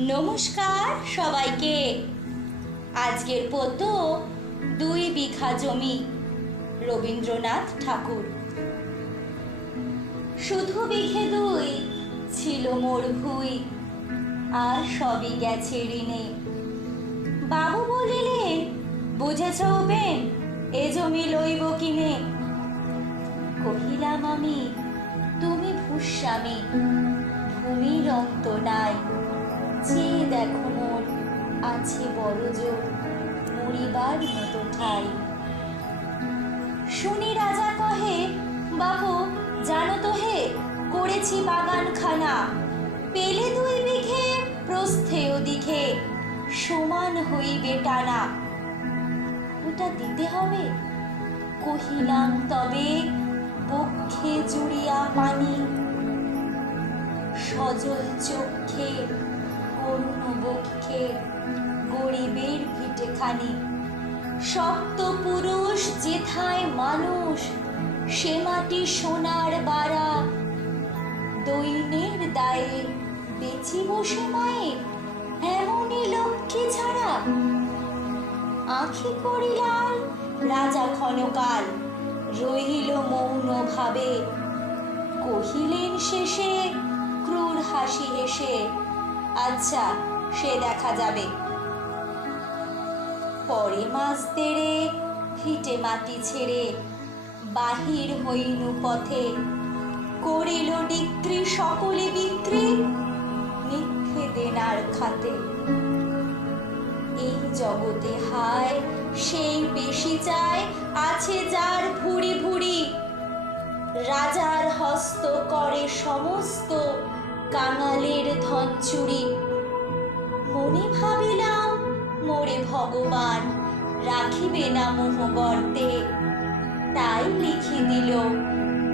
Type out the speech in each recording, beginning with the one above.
নমস্কার সবাইকে। আজকের পদ্য 2 বিঘা জমি, রবীন্দ্রনাথ ঠাকুর। শুধু বিঘে 2 ছিল মোর ভুই, আর সবই গেছে ঋণে। বাবু বলিলেন, বুঝেছ উপেন, এ জমি লইব কিনে। কহিলাম আমি, তুমি ভূস্বামী, ভূমির অন্ত নাই। যে দেখো মোর আছে বড় জোর, মরিবার মতো ঠাই। শুনি রাজা কহে, বাবু জানো তো হে, করেছি বাগানখানা। পেলে 2 বিঘে প্রস্থে ওদিকে, সমান হইবে টানা। ওটা দিতে হবে? কহিলাম তবে, বক্ষে জুড়িয়া পানি। সজল চক্ষে করুণ বক্ষে, গরিবের ভিটেখানি। শক্ত পুরুষ যেথায় মানুষ, সে মাটি সোনার বাড়া। দৈন্যের দায়ে বেচি বসে মায়ে, এমনই লক্ষ্মী ছাড়া। আঁখি করিলাল রাজা ক্ষণকাল, রহিল মৌন ভাবে। কহিলেন শেষে ক্রূর হাসি হেসে, আচ্ছা সে দেখা যাবে। পরে মাস দেড়ে ভিটে মাটি ছেড়ে, বাহির হইনু পথে। করিল ডিক্রি সকলে বিক্রি, মিথ্যে দেনার খাতে। এই জগতে হায় সেই বেশি চায়, আছে যার ভুরি ভুরি। রাজার হস্ত করে সমস্ত, কাঙালের ধন চুরি। মনে ভাবিলাম, মোরে ভগবান রাখিবে না মোহ গর্তে। তাই লিখি দিল,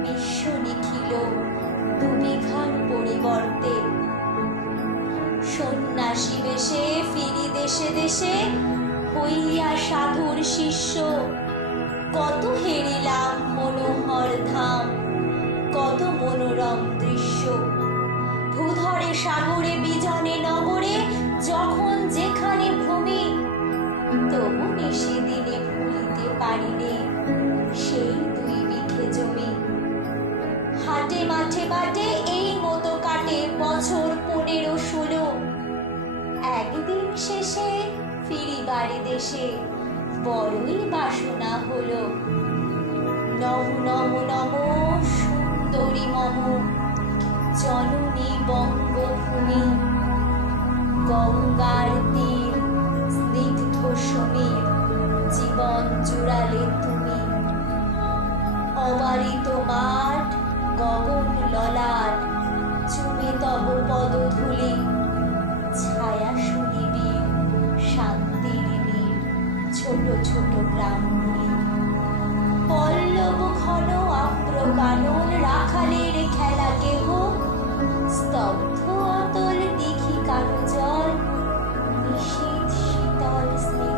বিশ্ব লিখিল 2 বিঘার পরিবর্তে। সন্ন্যাসী বেশে ফিরি দেশে দেশে, হইয়া সাধুর শিষ্য। কত হেরিলাম মনোহর ধাম, কত মনোরম দৃশ্য। ভূধরে সাগরে বিজনে নগরে, যখন যেখানে ভূমি। তবু সেদিনে ভুলিতে পারিনি সেই 2 বিঘে জমি। হাটে মাঠে বাটে এই মতো কাটে বছর 15-16। একদিন শেষে ফিরি বাড়ি দেশে, বড়ই বাসনা হলো। নম নম নম সুন্দরী মম, জননী বঙ্গভূমি। গঙ্গার তীর স্নিগ্ধ সমীর, জীবন জুড়ালে তুমি। অবারিত মাঠ, গগন ললাট, চুমে তব পদধূলি। ছায়া শুনিবি শান্তির নীর, ছোট ছোট গ্রামগুলি। পল্লব ঘন আপ্র কানন, রাখালের খেলা কেহ। স্তব্ধ অতল দিঘি কালো জল, নিশীথ শীতল স্নেহ।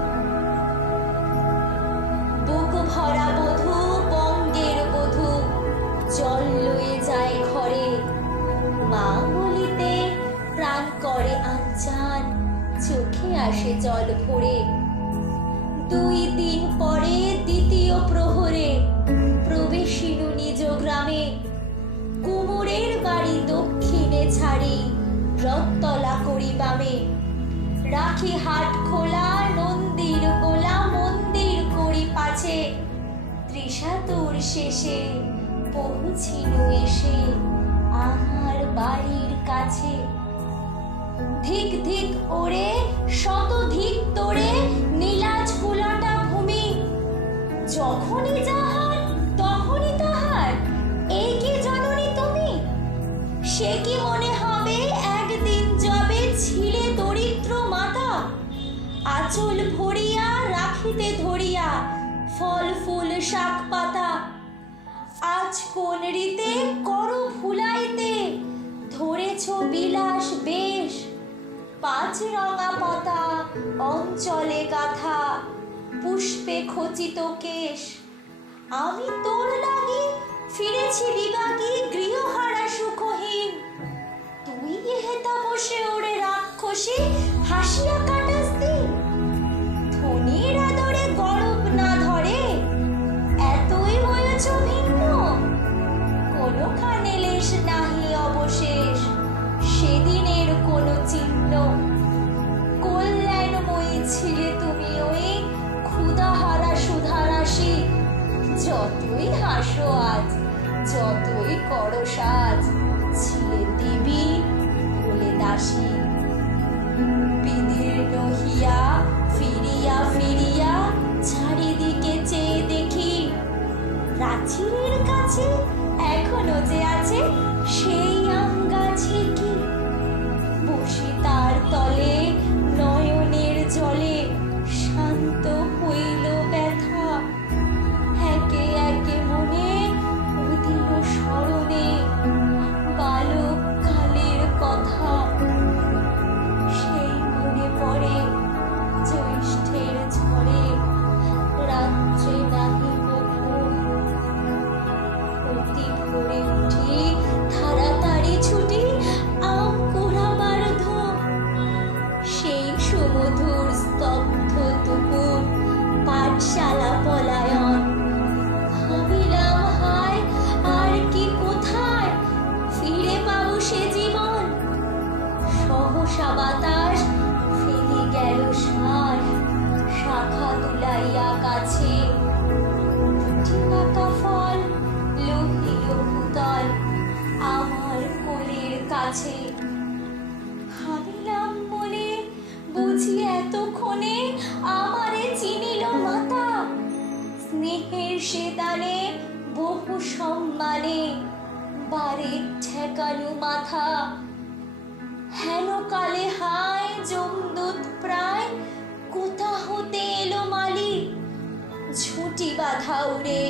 বুক ভরা বধূ বঙ্গের বধূ, জল লয়ে যায় ঘরে। মা বলিতে প্রাণ করে আনচান, চোখে আসে জল ভরে। 2 দিন পরে দ্বিতীয় প্রহরে, প্রবেশিনু নিজ গ্রামে। কুমোরের বাড়ি দক্ষিণে ছাড়ি, রথতলা করি বামে। রাখি হাট খোলা, নন্দীর গোলা, মন্দির করি পাছে। ত্রিশাতুর শেষে পৌঁছিনু এসে, আমার বাড়ির কাছে। ধিক ধিক ওরে শতধিক তোরে, নীলাজ কুলাটা ভূমি। যখনই যাহার তখনই তাহার, এই কি জননী তুমি? সে কি মনে হবে একদিন যবে ছিলে দরিদ্র মাতা। আঁচল ভরিয়া রাখিতে ধরিয়া, ফল ফুল শাক পাতা। আজ কোন রীতে করো ভুলাইতে, ধরেছ বিলাস বেশ। 5 রঙা পাতা অঞ্চলে গাথা, পুষ্পে খচিত কেশ। আমি তোর লাগি ফিরেছি বিভাগী, গৃহহারা সুখহীন। তুই হেতা বসে ওরে রাক্ষসী, ঠাসা বাতাস ফেলে গেল শ্বাস শাখা দুলাইয়া কাছে দুটি পাকা ফল লোহিল ভূতল আমার কোলের কাছে ভাবিলাম মনে বুঝি এতক্ষণে আমারে চিনিল মাতা স্নেহের সে দানে বহু সম্মানে বারে ঠেকানো মাথা হেন কালে হায় যমদূত প্রায় কোথা হতে এলো মালি ঝুঁটি বাঁধা উড়ে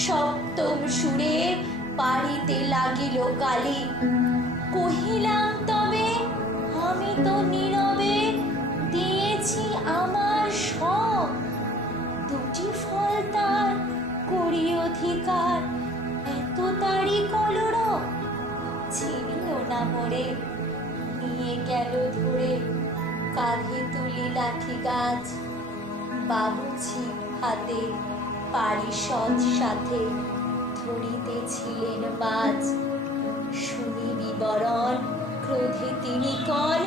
সপ্তম সুরে পাড়িতে লাগিল কালি কহিলাম তবে আমি তো নীরবে দিয়েছি আমার সব দুটি ফল তার করি অধিকার এত তারি কলরব ছিনিল না মোরে নিয়ে গেল ধরে কাঁধে তুলি লাঠি গাছ বাবু ছিপ হাতে পারিষদ সাথে ধরিতেছিলেন মাছ শুনি বিবরণ ক্রোধে তিনি কন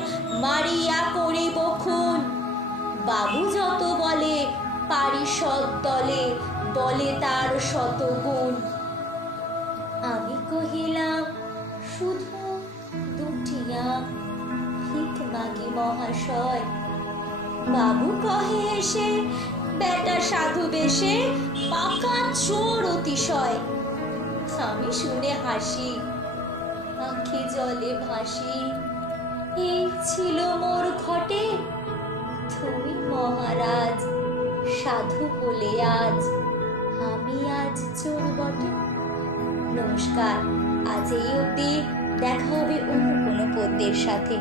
মারিয়া করিব খুন বাবু যত বলে পারিষদ দলে বলে তার শতগুণ আমি কহিলাম শুধু দুটিয়া ভিক মাগি মহাশয় বাবু কহে এসে বেটা সাধু বেশে পাকা চোর অতিশয় আমি শুনে হাসি আঁখি জলে ভাসি এই ছিল মোর ঘটে তুমি মহারাজ সাধু বলে আজ আমি আজ চোর বটে নমস্কার আজ এই অবধি দেখা হবে অন্য কোনো পদ্যের সাথে